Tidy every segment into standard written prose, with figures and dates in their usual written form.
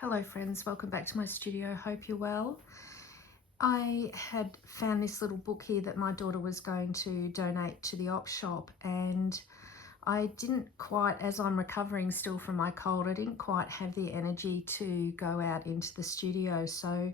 Hello friends, welcome back to my studio. Hope you're well. I had found this little book here that my daughter was going to donate to the op shop, and I didn't quite, as I'm recovering still from my cold, I didn't quite have the energy to go out into the studio. So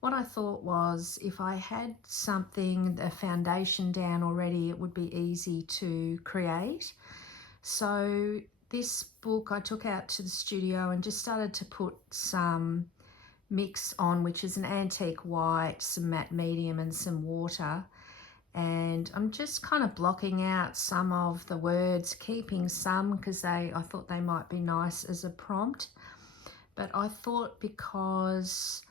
what I thought was, if I had something, a foundation down already, it would be easy to create. So this book I took out to the studio and just started to put some mix on, which is an antique white, some matte medium and some water. And I'm just kind of blocking out some of the words, keeping some because I thought they might be nice as a prompt. But I thought because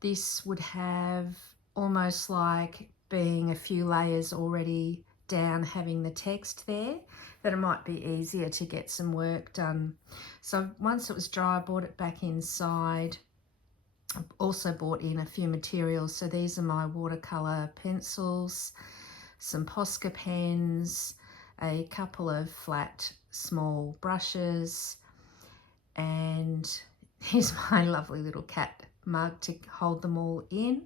this would have almost like being a few layers already down, having the text there, that it might be easier to get some work done. So once it was dry, I brought it back inside. I also bought in a few materials. So these are my watercolour pencils, some Posca pens, a couple of flat small brushes, and here's my lovely little cat mug to hold them all in.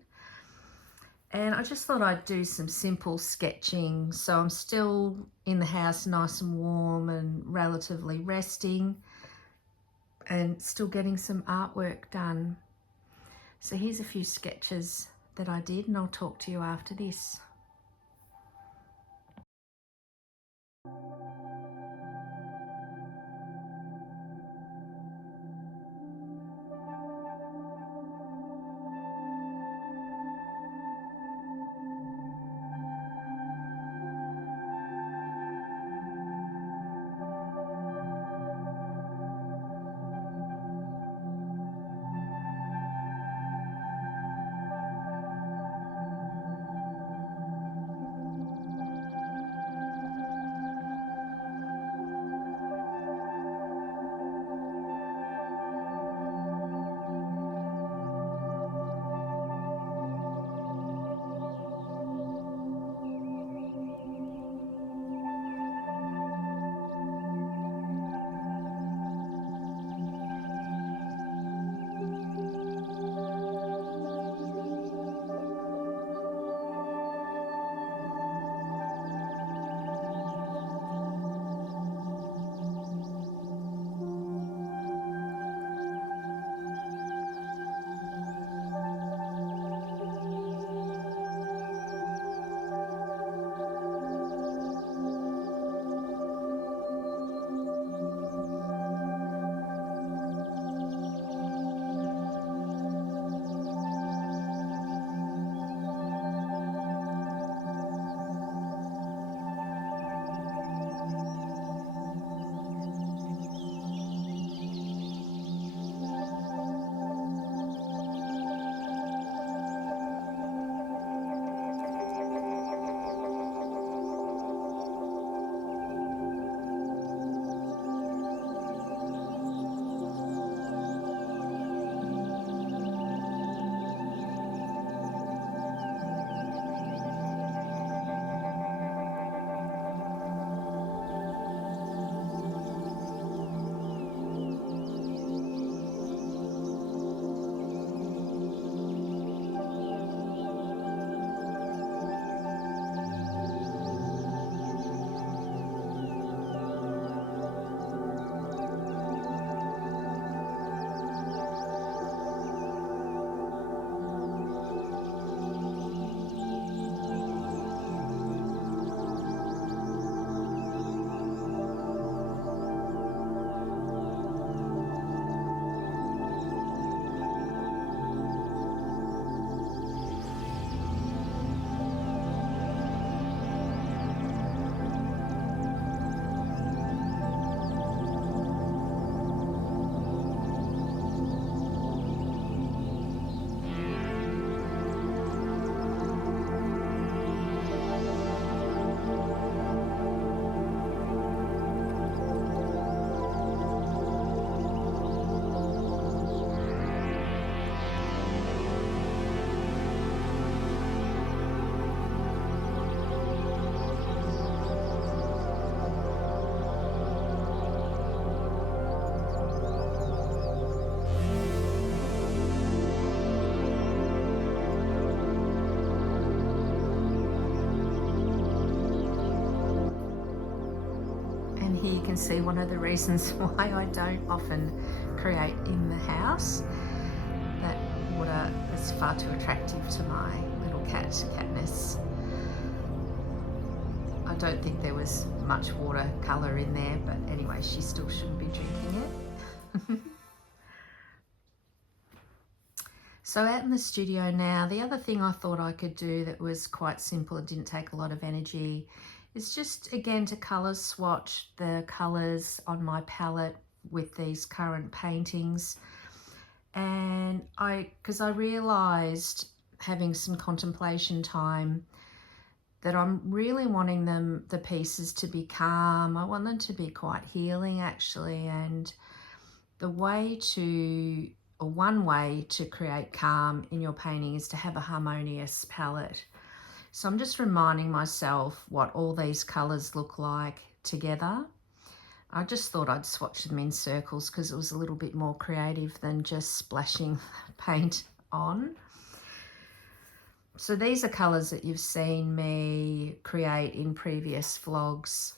And I just thought I'd do some simple sketching. So I'm still in the house, nice and warm and relatively resting, and still getting some artwork done. So here's a few sketches that I did, and I'll talk to you after this. can see one of the reasons why I don't often create in the house. That water is far too attractive to my little cat, Katniss. I don't think there was much watercolour in there, but anyway, she still shouldn't be drinking it. So out in the studio now, the other thing I thought I could do that was quite simple and didn't take a lot of energy is just, again, to colour swatch the colours on my palette with these current paintings. And because I realised, having some contemplation time, that I'm really wanting the pieces to be calm. I want them to be quite healing, actually, and the way to, or one way to create calm in your painting is to have a harmonious palette. So I'm just reminding myself what all these colours look like together. I just thought I'd swatch them in circles because it was a little bit more creative than just splashing paint on. So these are colours that you've seen me create in previous vlogs.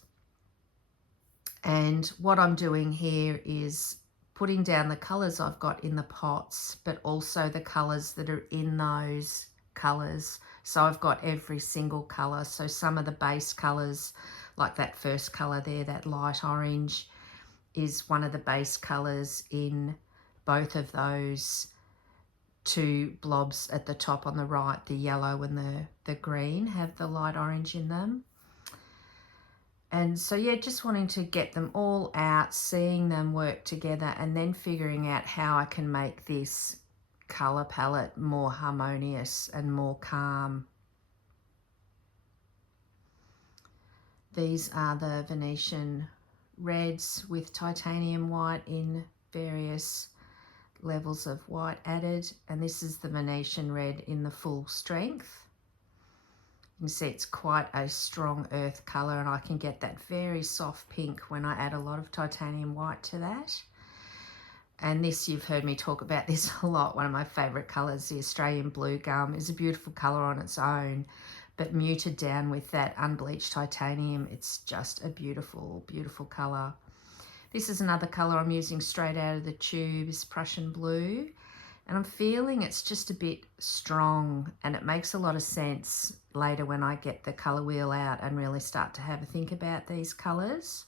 And what I'm doing here is putting down the colours I've got in the pots, but also the colours that are in those colours. So I've got every single colour. So some of the base colours, like that first colour there, that light orange, is one of the base colours in both of those two blobs at the top on the right. The yellow and the green have the light orange in them. And so, yeah, just wanting to get them all out, seeing them work together, and then figuring out how I can make this colour palette more harmonious and more calm. These are the Venetian reds with titanium white in various levels of white added, and this is the Venetian red in the full strength. You can see it's quite a strong earth colour, and I can get that very soft pink when I add a lot of titanium white to that. And this, you've heard me talk about this a lot. One of my favourite colours, the Australian blue gum, is a beautiful colour on its own, but muted down with that unbleached titanium, it's just a beautiful, beautiful colour. This is another colour I'm using straight out of the tube, is Prussian blue. And I'm feeling it's just a bit strong, and it makes a lot of sense later when I get the colour wheel out and really start to have a think about these colours.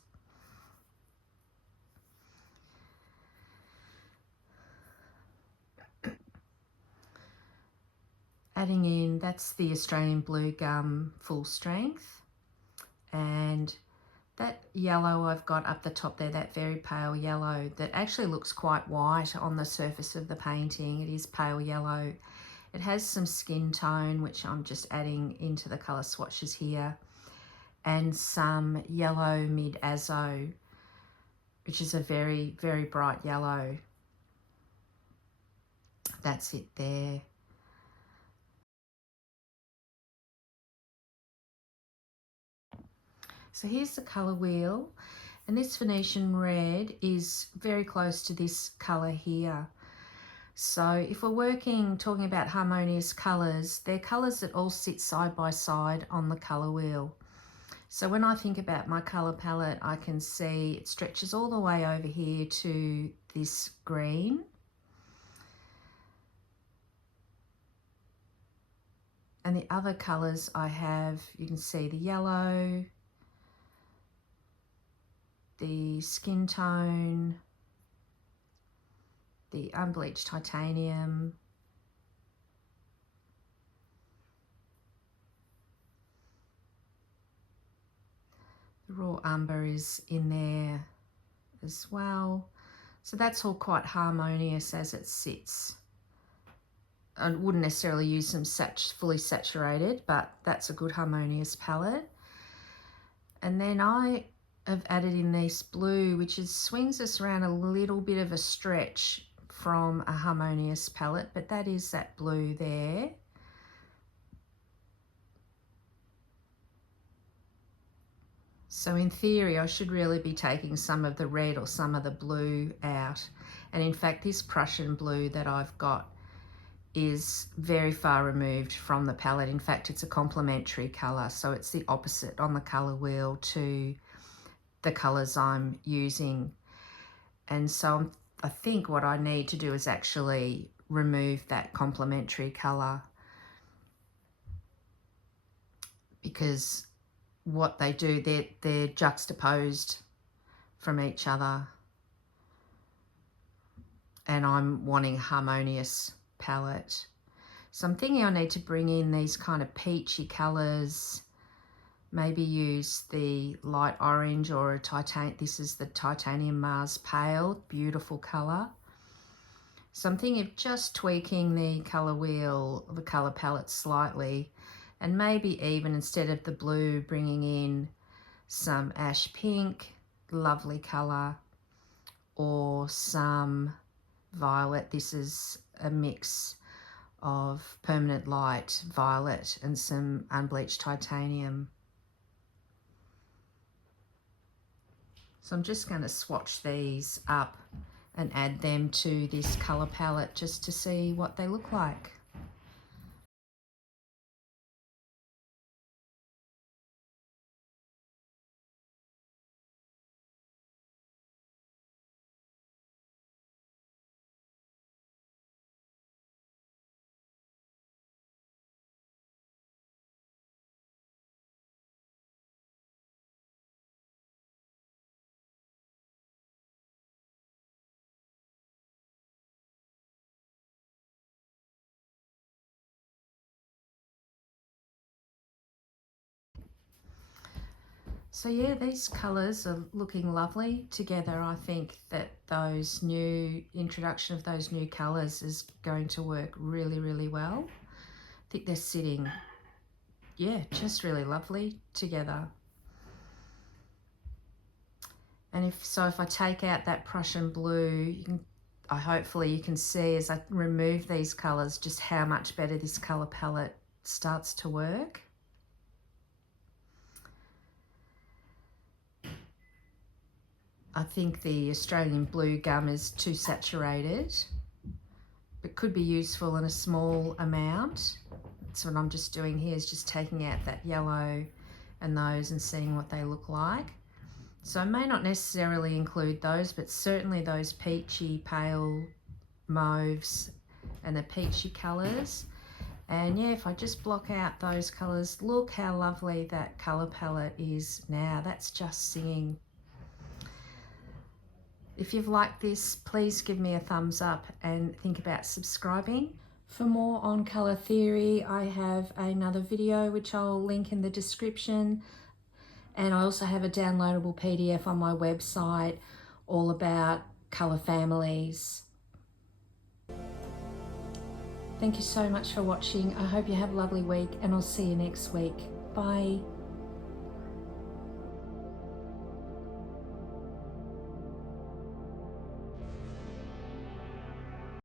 Adding in, that's the Australian blue gum full strength, and that yellow I've got up the top there, that very pale yellow that actually looks quite white on the surface of the painting. It is pale yellow. It has some skin tone, which I'm just adding into the colour swatches here, and some yellow mid-azo, which is a very, very bright yellow. That's it there. So here's the colour wheel, and this Venetian red is very close to this colour here. So if we're talking about harmonious colours, they're colours that all sit side by side on the colour wheel. So when I think about my colour palette, I can see it stretches all the way over here to this green. And the other colours I have, you can see the yellow, the skin tone, the unbleached titanium, the raw umber is in there as well. So that's all quite harmonious as it sits. I wouldn't necessarily use them fully saturated, but that's a good harmonious palette. And then I have added in this blue, which swings us around a little bit of a stretch from a harmonious palette, but that is that blue there. So in theory, I should really be taking some of the red or some of the blue out. And in fact, this Prussian blue that I've got is very far removed from the palette. In fact, it's a complementary colour, so it's the opposite on the colour wheel to the colours I'm using. And so I think what I need to do is actually remove that complementary colour, because what they do, they're juxtaposed from each other, and I'm wanting harmonious palette. So I'm thinking I need to bring in these kind of peachy colours, maybe use the light orange or a titanium. This is the Titanium Mars Pale, beautiful colour. So I'm thinking of just tweaking the colour wheel, the colour palette slightly, and maybe even instead of the blue, bringing in some ash pink, lovely colour, or some violet. This is a mix of permanent light violet and some unbleached titanium. So I'm just going to swatch these up and add them to this colour palette just to see what they look like. So yeah, these colours are looking lovely together. I think that those new introduction of those new colours is going to work really, really well. I think they're sitting, yeah, just really lovely together. And if I take out that Prussian blue, hopefully you can see as I remove these colours just how much better this colour palette starts to work. I think the Australian blue gum is too saturated, but could be useful in a small amount. That's what I'm just doing here, is just taking out that yellow and those and seeing what they look like. So I may not necessarily include those, but certainly those peachy pale mauves and the peachy colours. And yeah, if I just block out those colours, look how lovely that colour palette is now. That's just singing. If you've liked this, please give me a thumbs up and think about subscribing. For more on colour theory, I have another video which I'll link in the description, and I also have a downloadable PDF on my website all about colour families. Thank you so much for watching. I hope you have a lovely week, and I'll see you next week. Bye.